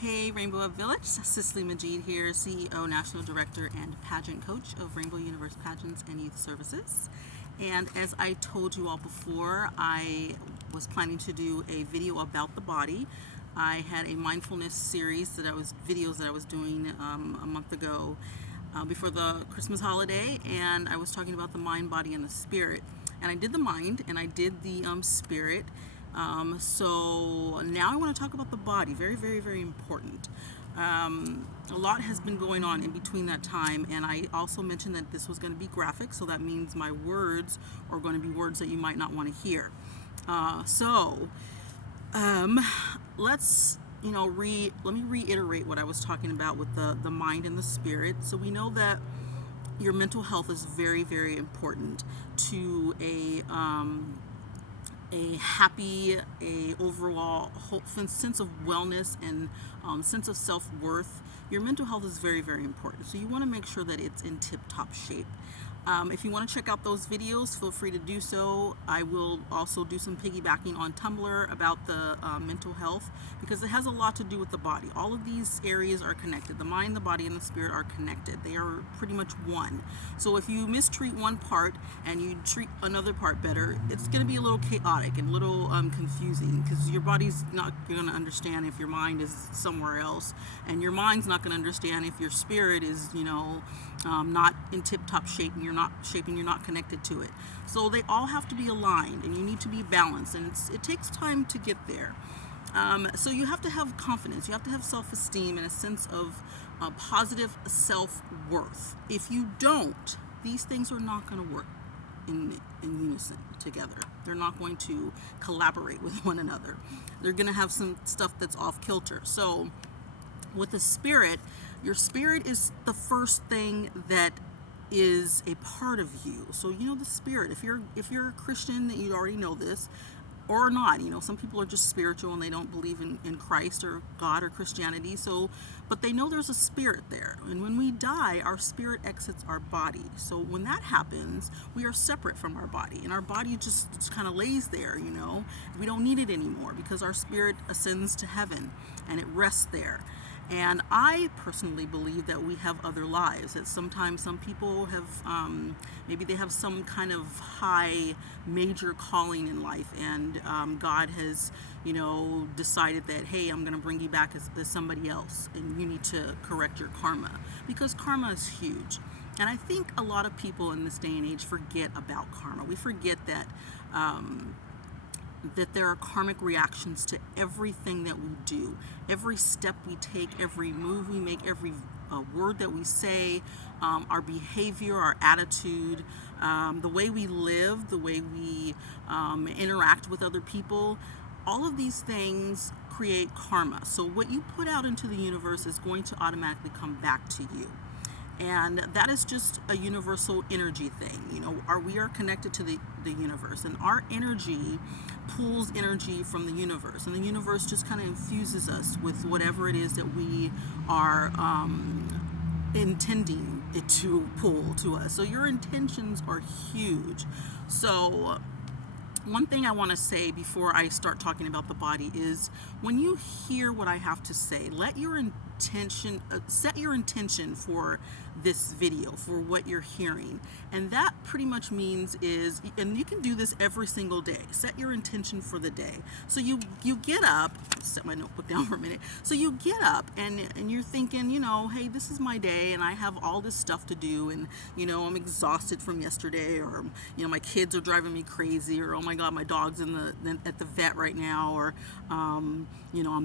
Hey Rainbow Up Village, Cicely Majid here, CEO, National Director, and Pageant Coach of Rainbow Universe Pageants and Youth Services. And as I told you all before, I was planning to do a video about the body. I had a mindfulness series videos that I was doing a month ago before the Christmas holiday, and I was talking about the mind, body, and the spirit. And I did the mind, and I did the spirit. So now I want to talk about the body. Very, very, very important. A lot has been going on in between that time, and I also mentioned that this was going to be graphic, so that means my words are going to be words that you might not want to hear. Let's let me reiterate what I was talking about with the mind and the spirit. So we know that your mental health is very, very important to a happy, a overall sense of wellness and sense of self-worth. Your mental health is very, very important. So you want to make sure that it's in tip-top shape. If you want to check out those videos, feel free to do so. I will also do some piggybacking on Tumblr about the mental health, because it has a lot to do with the body. All of these areas are connected. The mind, the body, and the spirit are connected. They are pretty much one. So if you mistreat one part and you treat another part better, it's going to be a little chaotic and a little confusing, because your body's not going to understand if your mind is somewhere else, and your mind's not going to understand if your spirit is, not in tip-top shape and you're not connected to it. So they all have to be aligned, and you need to be balanced, and it takes time to get there. So you have to have confidence, you have to have self-esteem and a sense of positive self-worth. If you don't, these things are not going to work in unison together. They're not going to collaborate with one another. They're going to have some stuff that's off kilter. So with the spirit, your spirit is the first thing that is a part of you. So the spirit, if you're a Christian, that you already know this, or not. Some people are just spiritual and they don't believe in Christ or God or Christianity, but they know there's a spirit there. And when we die, our spirit exits our body. So when that happens, we are separate from our body, and our body just kind of lays there. We don't need it anymore, because our spirit ascends to heaven and it rests there. And I personally believe that we have other lives, that sometimes some people have, maybe they have some kind of high major calling in life, and God has, decided that, hey, I'm going to bring you back as somebody else, and you need to correct your karma, because karma is huge. And I think a lot of people in this day and age forget about karma. We forget that there are karmic reactions to everything that we do, every step we take, every move we make, every word that we say, our behavior, our attitude, the way we live, the way we interact with other people. All of these things create karma. So what you put out into the universe is going to automatically come back to you. And that is just a universal energy thing. We are connected to the universe, and our energy pulls energy from the universe, and the universe just kind of infuses us with whatever it is that we are intending it to pull to us. So your intentions are huge. So one thing I want to say before I start talking about the body is, when you hear what I have to say, set your intention for this video, for what you're hearing. And that pretty much means and you can do this every single day, set your intention for the day. So you get up, set my notebook down for a minute. So you get up and you're thinking, hey, this is my day, and I have all this stuff to do, and I'm exhausted from yesterday, or my kids are driving me crazy, or oh my God, my dog's at the vet right now, or I'm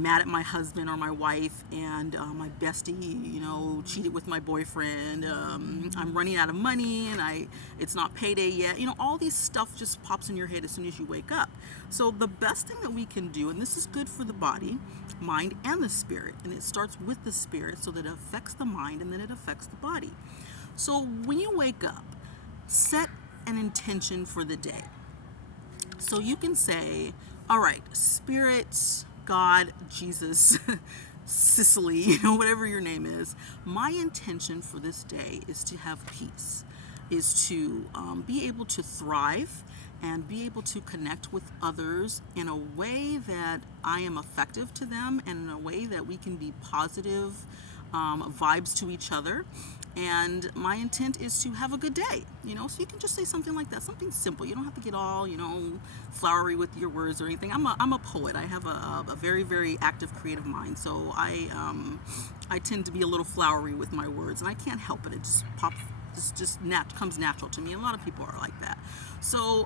mad at my husband or my wife, and my bestie, cheated with my boyfriend. I'm running out of money, and it's not payday yet. All these stuff just pops in your head as soon as you wake up. So the best thing that we can do, and this is good for the body, mind, and the spirit, and it starts with the spirit, so that it affects the mind and then it affects the body. So when you wake up, set an intention for the day. So you can say, all right, spirit, God, Jesus, Cicely, whatever your name is, my intention for this day is to have peace, is to be able to thrive and be able to connect with others in a way that I am effective to them, and in a way that we can be positive vibes to each other. And my intent is to have a good day, so you can just say something like that, something simple. You don't have to get all, flowery with your words or anything. I'm a poet. I have a very, very active creative mind. So I tend to be a little flowery with my words, and I can't help it. It just pops, comes natural to me. A lot of people are like that. So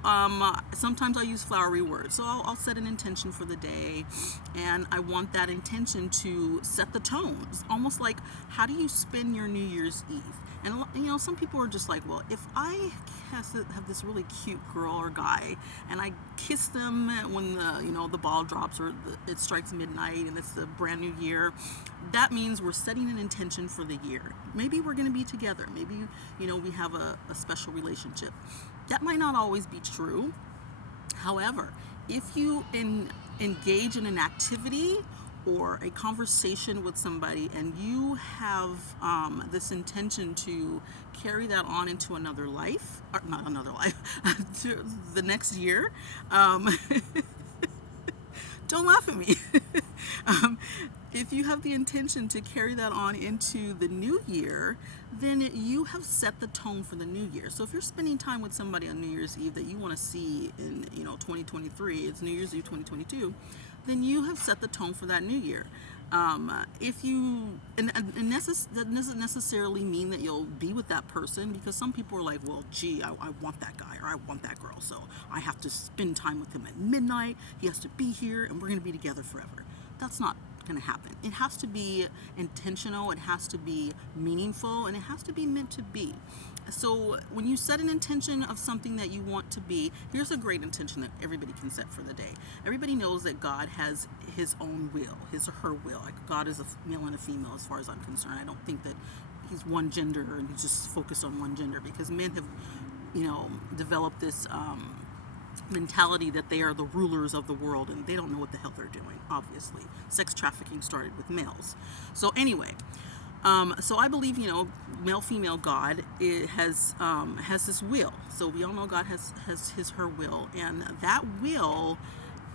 sometimes I use flowery words. So I'll set an intention for the day, and I want that intention to set the tone. It's almost like, how do you spend your New Year's Eve? And some people are just like, well, if I have this really cute girl or guy, and I kiss them when the ball drops, or it strikes midnight, and it's the brand new year, that means we're setting an intention for the year. Maybe we're going to be together. Maybe we have a special relationship. That might not always be true. However, if you engage in an activity or a conversation with somebody, and you have this intention to carry that on into another life, or not another life, to the next year, don't laugh at me. If you have the intention to carry that on into the new year, then you have set the tone for the new year. So if you're spending time with somebody on New Year's Eve that you want to see in 2023, it's New Year's Eve 2022, then you have set the tone for that new year. If you, and that doesn't necessarily mean that you'll be with that person, because some people are like, well, gee, I want that guy or I want that girl, so I have to spend time with him at midnight. He has to be here, and we're going to be together forever. That's not going to happen. It has to be intentional, it has to be meaningful, and it has to be meant to be. So when you set an intention of something that you want to be, here's a great intention that everybody can set for the day. Everybody knows that God has his own will, his or her will. Like, God is a male and a female as far as I'm concerned. I don't think that he's one gender and he's just focused on one gender, because men have, developed this mentality that they are the rulers of the world, and they don't know what the hell they're doing. Obviously, sex trafficking started with males. So anyway, so I believe, male, female, God has this will. So we all know God has his, her will, and that will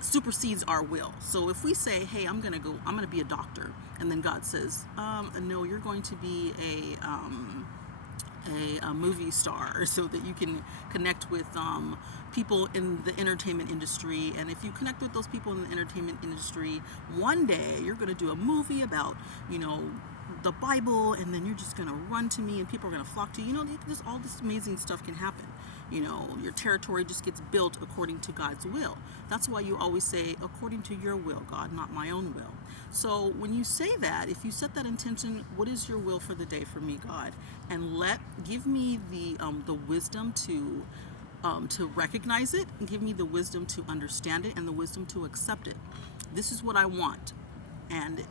supersedes our will. So if we say, hey, I'm going to be a doctor, and then God says, no, you're going to be a movie star, so that you can connect with people in the entertainment industry. And if you connect with those people in the entertainment industry, one day you're going to do a movie about the Bible, and then you're just going to run to me and people are going to flock to you. All this amazing stuff can happen. Your territory just gets built according to God's will. That's why you always say, according to your will, God, not my own will. So when you say that, if you set that intention, what is your will for the day for me, God? And give me the wisdom to recognize it, and give me the wisdom to understand it, and the wisdom to accept it. This is what I want, and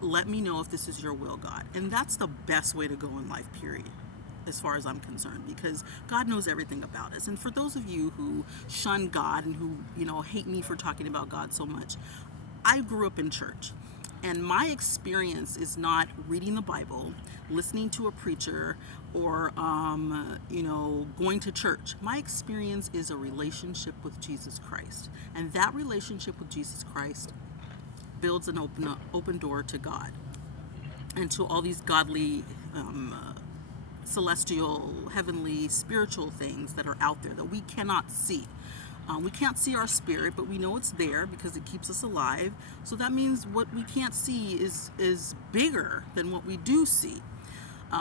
let me know if this is your will, God. And that's the best way to go in life, period, as far as I'm concerned, because God knows everything about us. And for those of you who shun God and who hate me for talking about God so much, I grew up in church, and my experience is not reading the Bible, listening to a preacher, or going to church. My experience is a relationship with Jesus Christ, and that relationship with Jesus Christ builds an open door to God and to all these godly, celestial, heavenly, spiritual things that are out there that we cannot see. We can't see our spirit, but we know it's there because it keeps us alive. So that means what we can't see is bigger than what we do see.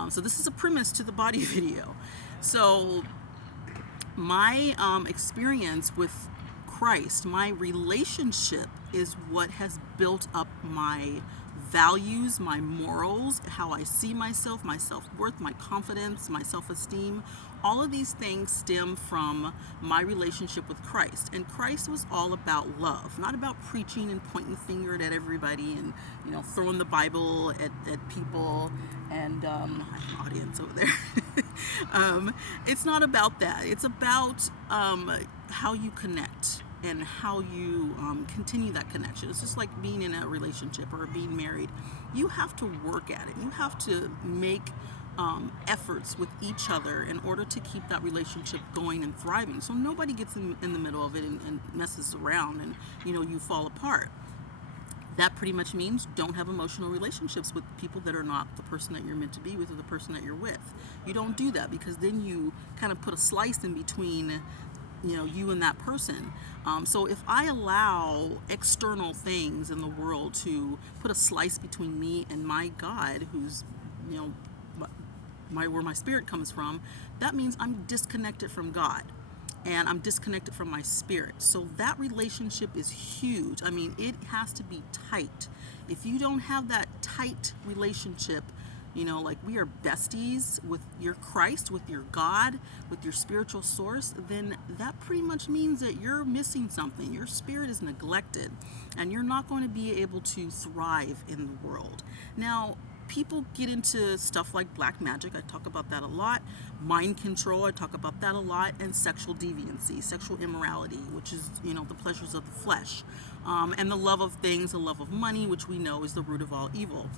So this is a premise to the body video. So my experience with Christ, my relationship, is what has built up my values, my morals, how I see myself, my self-worth, my confidence, my self-esteem. All of these things stem from my relationship with Christ. And Christ was all about love, not about preaching and pointing the finger at everybody and throwing the Bible at people. And I have an audience over there. It's not about that. It's about how you connect and how you continue that connection. It's just like being in a relationship or being married. You have to work at it. You have to make efforts with each other in order to keep that relationship going and thriving. So nobody gets in the middle of it and messes around, and you fall apart. That pretty much means don't have emotional relationships with people that are not the person that you're meant to be with or the person that you're with. You don't do that, because then you kind of put a slice in between you and that person. So if I allow external things in the world to put a slice between me and my God, who's you know where my spirit comes from, that means I'm disconnected from God, and I'm disconnected from my spirit. So that relationship is huge. I mean, it has to be tight. If you don't have that tight relationship, like we are besties with your Christ, with your God, with your spiritual source, then that pretty much means that you're missing something. Your spirit is neglected, and you're not going to be able to thrive in the world. Now, people get into stuff like black magic. I talk about that a lot. Mind control, I talk about that a lot. And sexual deviancy, sexual immorality, which is, the pleasures of the flesh. And the love of things, the love of money, which we know is the root of all evil.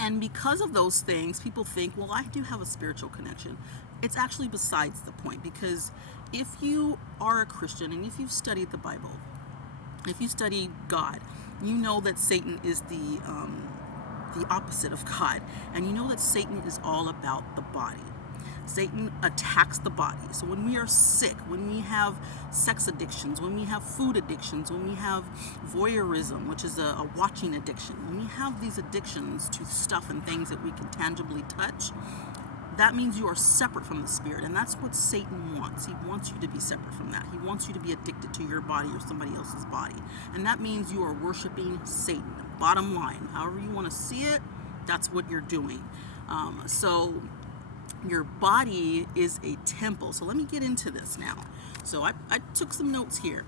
And because of those things, people think, well, I do have a spiritual connection. It's actually besides the point, because if you are a Christian and if you've studied the Bible, if you study God, you know that Satan is the opposite of God. And you know that Satan is all about the body. Satan attacks the body. So when we are sick, when we have sex addictions, when we have food addictions, when we have voyeurism, which is a watching addiction, when we have these addictions to stuff and things that we can tangibly touch, that means you are separate from the spirit. And that's what Satan wants. He wants you to be separate from that. He wants you to be addicted to your body or somebody else's body. And that means you are worshiping Satan. Bottom line, however you want to see it, that's what you're doing. So your body is a temple. So let me get into this now. So I took some notes here.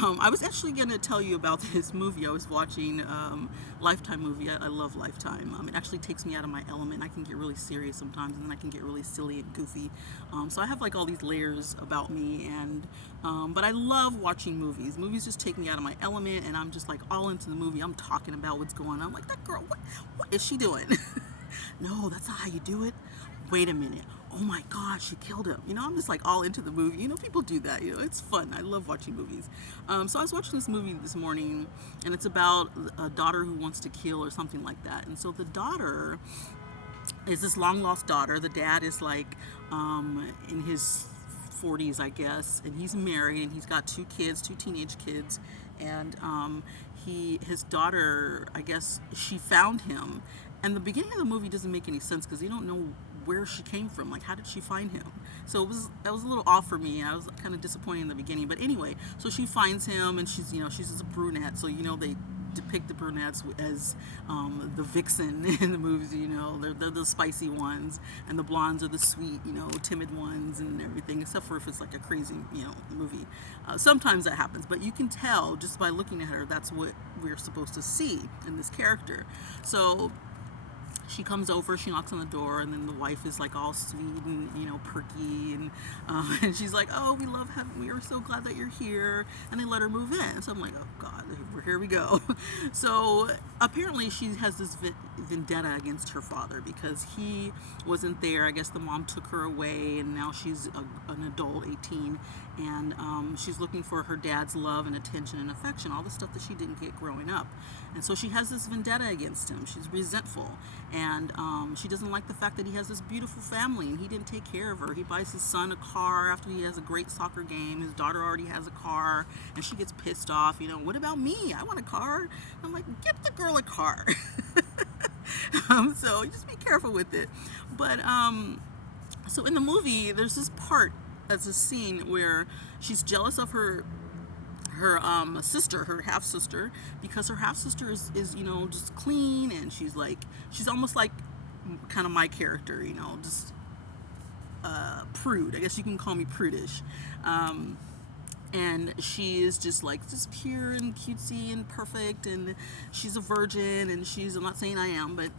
I was actually going to tell you about this movie I was watching, Lifetime movie. I love Lifetime. It actually takes me out of my element. I can get really serious sometimes, and then I can get really silly and goofy. So I have like all these layers about me, and but I love watching movies. Movies just take me out of my element, and I'm just like all into the movie. I'm talking about what's going on. I'm like, that girl, what is she doing? No, that's not how you do it. Wait a minute. Oh my God, she killed him. I'm just like all into the movie. People do that. It's fun. I love watching movies. So I was watching this movie this morning, and it's about a daughter who wants to kill or something like that. And so the daughter is this long lost daughter. The dad is like in his 40s, I guess, and he's married, and he's got two teenage kids, and his daughter, I guess, she found him. And the beginning of the movie doesn't make any sense, because you don't know where she came from. Like, how did she find him? So that was a little off for me. I was kind of disappointed in the beginning. But anyway, so she finds him, and she's just a brunette. So, they depict the brunettes as the vixen in the movies. They're the spicy ones, and the blondes are the sweet, timid ones and everything, except for if it's like a crazy, movie. Sometimes that happens, but you can tell just by looking at her, that's what we're supposed to see in this character. So she comes over, she knocks on the door, and then the wife is like all sweet and perky, and she's like, oh, we are so glad that you're here, and they let her move in. So I'm like, oh God, here we go. So apparently she has this vendetta against her father, because he wasn't there. I guess the mom took her away, and now she's an adult, 18, and she's looking for her dad's love and attention and affection, all the stuff that she didn't get growing up. And so she has this vendetta against him. She's resentful, and she doesn't like the fact that he has this beautiful family and he didn't take care of her. He buys his son a car after he has a great soccer game. His daughter already has a car, and she gets pissed off. What about me? I want a car. I'm like, get the girl a car. So just be careful with it. But so in the movie, there's this part, that's a scene where she's jealous of her sister, her half sister, because her half sister is just clean, and she's almost like kind of my character, just prude. I guess you can call me prudish. And she is just pure and cutesy and perfect, and she's a virgin, and I'm not saying I am, but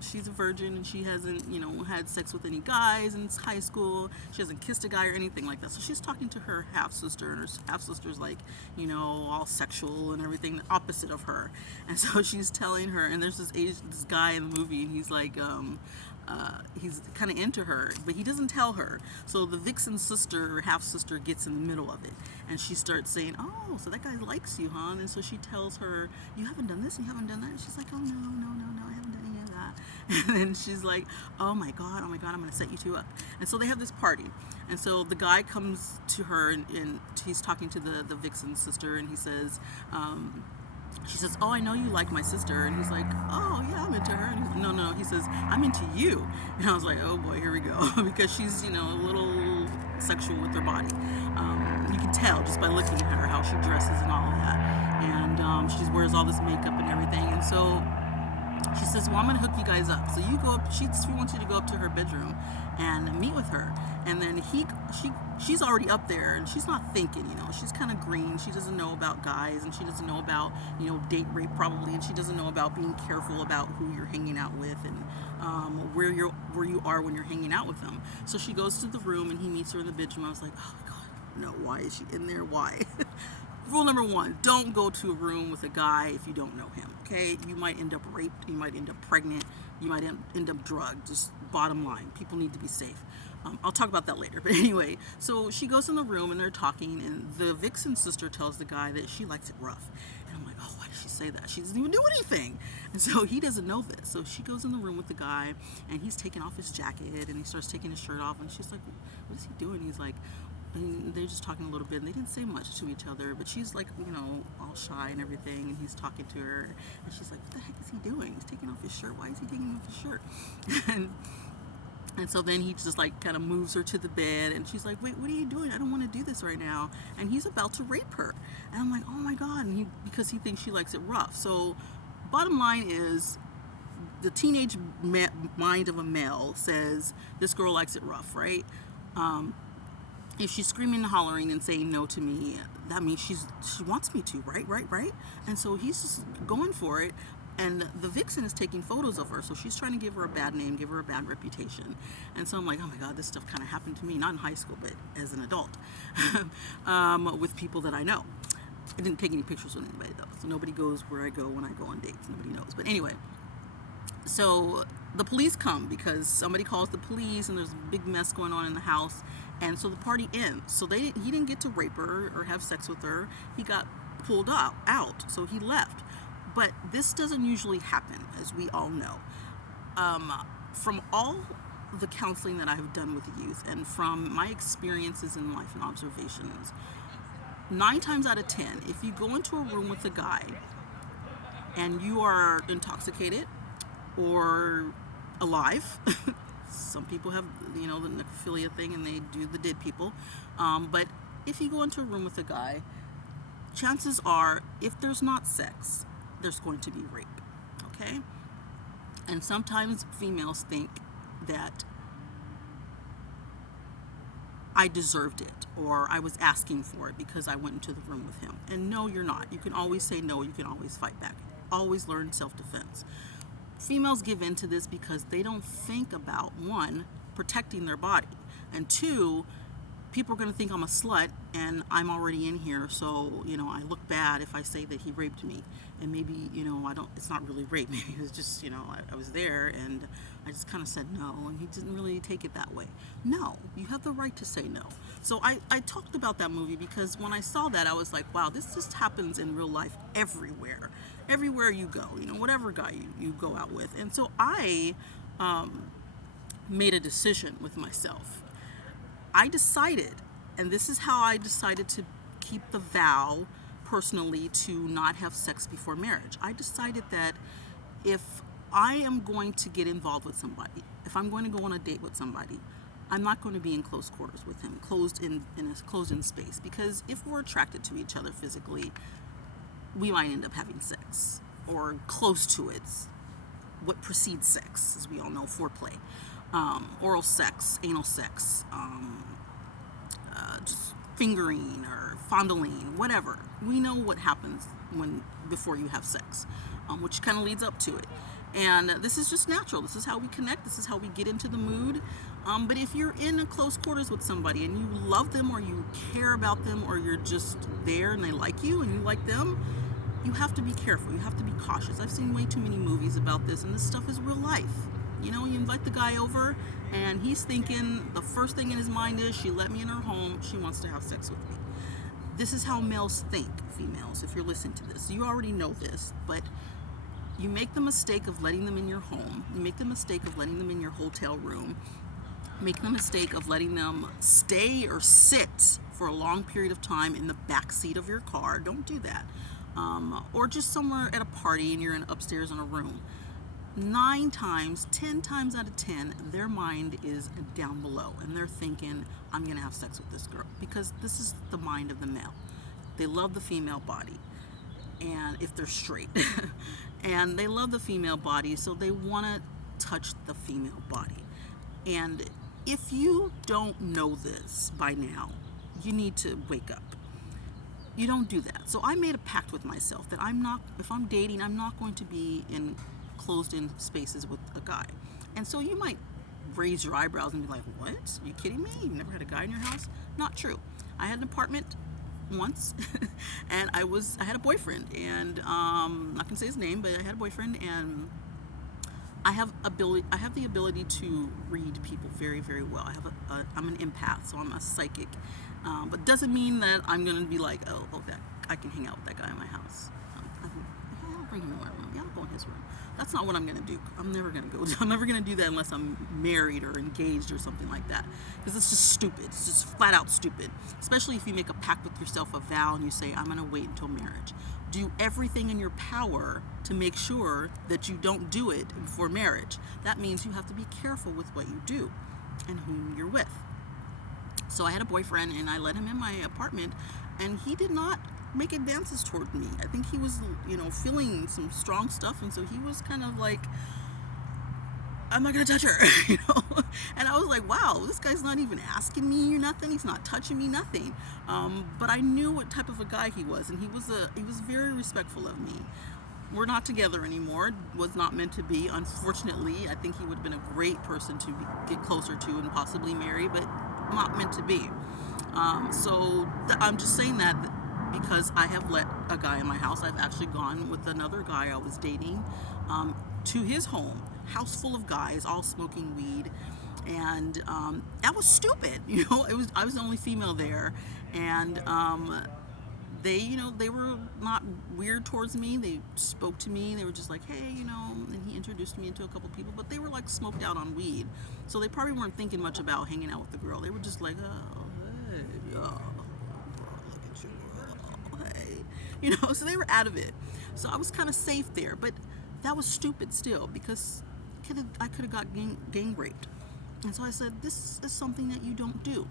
she's a virgin, and she hasn't had sex with any guys in high school. She hasn't kissed a guy or anything like that. So she's talking to her half sister, and her half sister's all sexual and everything, the opposite of her. And so she's telling her, and there's this guy in the movie, and he's like, he's kind of into her, but he doesn't tell her. So the vixen sister, half sister, gets in the middle of it, and she starts saying, "Oh, so that guy likes you, huh?" And so she tells her, "You haven't done this, you haven't done that." And she's like, "Oh no, no, no, no, I haven't done any of that." And then she's like, "Oh my god, oh my god, I'm gonna set you two up." And so they have this party, and so the guy comes to her, and he's talking to the vixen sister, and he says. She says, "Oh, I know you like my sister." And he's like, "Oh, yeah, I'm into her." And he's, no, he says, "I'm into you." And I was like, "Oh boy, here we go." Because she's, a little sexual with her body. You can tell just by looking at her how she dresses and all of that. And she wears all this makeup and everything. And so she says, "Well, I'm going to hook you guys up." So you go up, she wants you to go up to her bedroom and meet with her. And then she's already up there, and she's not thinking, she's kind of green. She doesn't know about guys, and she doesn't know about, date rape probably, and she doesn't know about being careful about who you're hanging out with and where you are when you're hanging out with them. So she goes to the room, and he meets her in the bedroom. I was like, "Oh my God, no, why is she in there? Why?" Rule number one, don't go to a room with a guy if you don't know him, okay? You might end up raped, you might end up pregnant, you might end up drugged. Just bottom line, people need to be safe. I'll talk about that later. But anyway, so she goes in the room and they're talking, and the vixen sister tells the guy that she likes it rough. And I'm like, "Oh, why did she say that? She doesn't even do anything." And so he doesn't know this. So she goes in the room with the guy, and he's taking off his jacket, and he starts taking his shirt off, and she's like, "What is he doing?" He's like, and they're just talking a little bit, and they didn't say much to each other, but she's like, all shy and everything, and he's talking to her, and she's like, "What the heck is he doing? He's taking off his shirt. Why is he taking off his shirt?" And so then he just like kind of moves her to the bed, and she's like, "Wait, what are you doing? I don't want to do this right now." And he's about to rape her, and I'm like, "Oh my God!" And because he thinks she likes it rough. So bottom line is, the teenage mind of a male says this girl likes it rough, right? If she's screaming and hollering and saying no to me, that means she wants me to, right. And so he's just going for it. And the vixen is taking photos of her, so she's trying to give her a bad name, give her a bad reputation. And so I'm like, "Oh my God, this stuff kind of happened to me, not in high school, but as an adult, with people that I know. I didn't take any pictures with anybody though, so nobody goes where I go when I go on dates. Nobody knows. But anyway, so the police come because somebody calls the police, and there's a big mess going on in the house. And so the party ends. So he didn't get to rape her or have sex with her. He got pulled out, so he left. But this doesn't usually happen, as we all know. From all the counseling that I have done with youth, and from my experiences in life and observations, 9 times out of 10, if you go into a room with a guy and you are intoxicated or alive, some people have, the necrophilia thing, and they do the dead people. But if you go into a room with a guy, chances are, if there's not sex, there's going to be rape, okay? And sometimes females think that I deserved it, or I was asking for it because I went into the room with him. And no, you're not. You can always say no. You can always fight back. Always learn self-defense. Females give in to this because they don't think about, one, protecting their body, and two, people are going to think I'm a slut and I'm already in here, so I look bad if I say that he raped me, and maybe it's not really rape, maybe it was just I was there and I just kind of said no, and he didn't really take it that way. No, you have the right to say no. So I talked about that movie because when I saw that, I was like, wow, this just happens in real life everywhere you go, whatever guy you go out with. And so I made a decision with myself. I decided, and this is how I decided to keep the vow personally to not have sex before marriage. I decided that if I am going to get involved with somebody, if I'm going to go on a date with somebody, I'm not going to be in close quarters with him, closed in a closed-in space, because if we're attracted to each other physically, we might end up having sex, or close to it. What precedes sex, as we all know, foreplay. Oral sex, anal sex, just fingering or fondling, whatever. We know what happens before you have sex, which kind of leads up to it. And this is just natural. This is how we connect. This is how we get into the mood. But if you're in a close quarters with somebody and you love them, or you care about them, or you're just there and they like you and you like them, you have to be careful. You have to be cautious. I've seen way too many movies about this, and this stuff is real life. You know, you invite the guy over, and he's thinking the first thing in his mind is, she let me in her home, she wants to have sex with me. This is how males think, females, if you're listening to this. You already know this, but you make the mistake of letting them in your home. You make the mistake of letting them in your hotel room. Make the mistake of letting them stay or sit for a long period of time in the back seat of your car. Don't do that. Or just somewhere at a party and you're upstairs in a room. 9 times, 10 times out of 10, their mind is down below and they're thinking, I'm going to have sex with this girl, because this is the mind of the male. They love the female body, and if they're straight, and they love the female body, so they want to touch the female body. And if you don't know this by now, you need to wake up. You don't do that. So I made a pact with myself that if I'm dating, I'm not going to be in closed-in spaces with a guy. And so you might raise your eyebrows and be like, what? Are you kidding me? You've never had a guy in your house? Not true. I had an apartment once and I had a boyfriend, and I'm not gonna say his name, but I had a boyfriend, and I have the ability to read people very, very well. I'm an empath, so I'm a psychic, but doesn't mean that I'm gonna be like, that I can hang out with that guy in my house. I'll bring him in my room. Yeah, I'll go in his room. That's not what I'm gonna do. I'm never gonna do that unless I'm married or engaged or something like that, because it's just stupid. It's just flat out stupid. Especially if you make a pact with yourself, a vow, and you say, I'm gonna wait until marriage. Do everything in your power to make sure that you don't do it before marriage. That means you have to be careful with what you do and whom you're with. So I had a boyfriend, and I let him in my apartment, and he did not make advances toward me. I think he was, feeling some strong stuff, and so he was kind of like, I'm not gonna touch her, And I was like, wow, this guy's not even asking me or nothing. He's not touching me, nothing. But I knew what type of a guy he was, and he was very respectful of me. We're not together anymore. Was not meant to be, unfortunately. I think he would have been a great person to get closer to and possibly marry, but not meant to be. I'm just saying that because I have let a guy in my house. I've actually gone with another guy I was dating to his home, house full of guys, all smoking weed, and that was stupid. I was the only female there, and they were not weird towards me. They spoke to me. They were just like, hey, and he introduced me into a couple people, but they were like smoked out on weed, so they probably weren't thinking much about hanging out with the girl. They were just like, oh, hey, look at you, girl, hey, so they were out of it. So I was kind of safe there, but that was stupid still, because I could have got gang raped. And so I said, this is something that you don't do.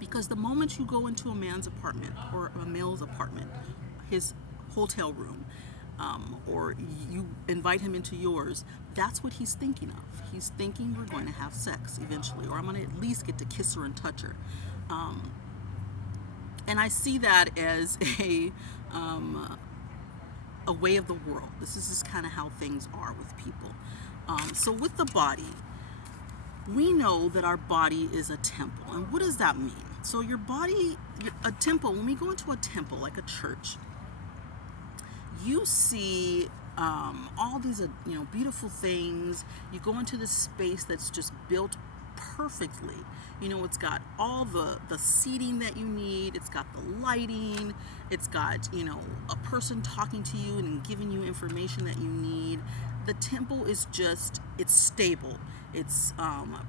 Because the moment you go into a man's apartment or a male's apartment, his hotel room, or you invite him into yours, that's what he's thinking of. He's thinking we're going to have sex eventually, or I'm going to at least get to kiss her and touch her. And I see that as a way of the world. This is just kind of how things are with people. So with the body, we know that our body is a temple. And what does that mean? So your body, a temple, when we go into a temple, like a church, you see all these, beautiful things. You go into this space that's just built perfectly. It's got all the seating that you need. It's got the lighting. It's got, a person talking to you and giving you information that you need. The temple is it's stable. It's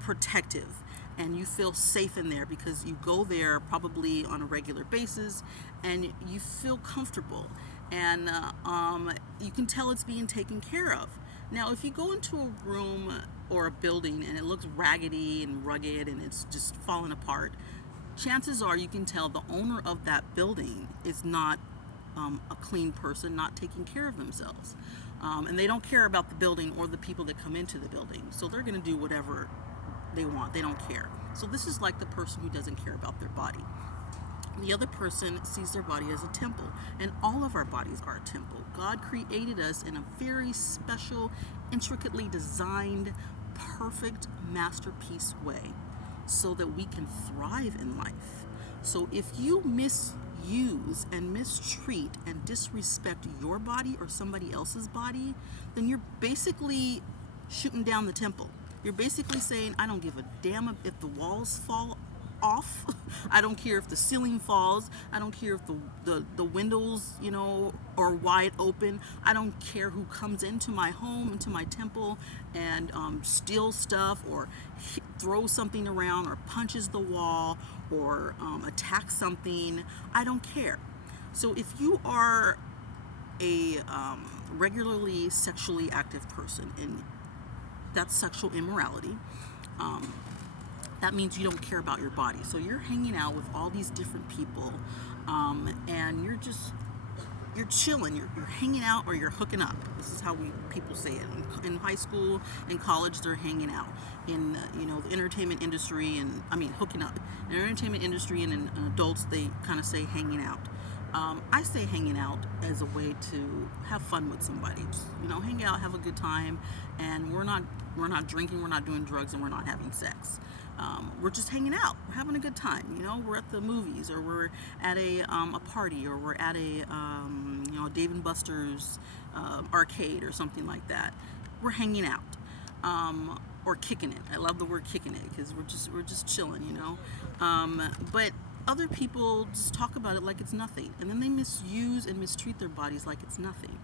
protective, and you feel safe in there because you go there probably on a regular basis, and you feel comfortable, and you can tell it's being taken care of. Now, if you go into a room or a building and it looks raggedy and rugged and it's just falling apart, chances are you can tell the owner of that building is not a clean person, not taking care of themselves. And they don't care about the building or the people that come into the building. So they're going to do whatever they want. They don't care. So this is like the person who doesn't care about their body. The other person sees their body as a temple, and all of our bodies are a temple. God created us in a very special, intricately designed, perfect masterpiece way so that we can thrive in life. So if you misuse and mistreat and disrespect your body or somebody else's body, then you're basically shooting down the temple. You're basically saying, I don't give a damn if the walls fall off. I don't care if the ceiling falls. I don't care if the windows, are wide open. I don't care who comes into my home, into my temple, and steals stuff or throws something around or punches the wall or attacks something. I don't care. So if you are a regularly sexually active person, and that's sexual immorality, that means you don't care about your body. So you're hanging out with all these different people, and you're chilling. You're hanging out or you're hooking up. This is how people say it. In high school and college, they're hanging out. In the entertainment industry, and hooking up. In the entertainment industry and in adults, they kind of say hanging out. I say hanging out as a way to have fun with somebody. Just, hang out, have a good time, and we're not drinking, we're not doing drugs, and we're not having sex. We're just hanging out. We're having a good time. We're at the movies, or we're at a party, or we're at a Dave and Buster's arcade or something like that. We're hanging out. Or kicking it. I love the word kicking it because we're just chilling, But other people just talk about it like it's nothing, and then they misuse and mistreat their bodies like it's nothing.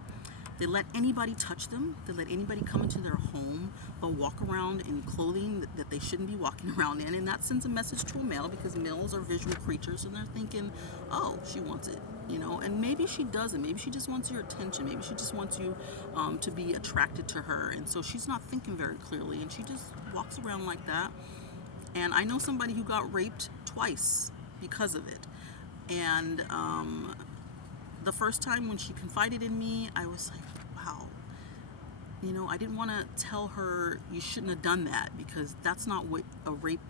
They let anybody touch them. They let anybody come into their home. They'll walk around in clothing that they shouldn't be walking around in, and that sends a message to a male, because males are visual creatures, and they're thinking, oh, she wants it, and maybe she doesn't. Maybe she just wants your attention. Maybe she just wants you to be attracted to her, and so she's not thinking very clearly, and she just walks around like that. And I know somebody who got raped twice because of it. And the first time when she confided in me, I was like, wow. I didn't want to tell her you shouldn't have done that, because that's not what a rape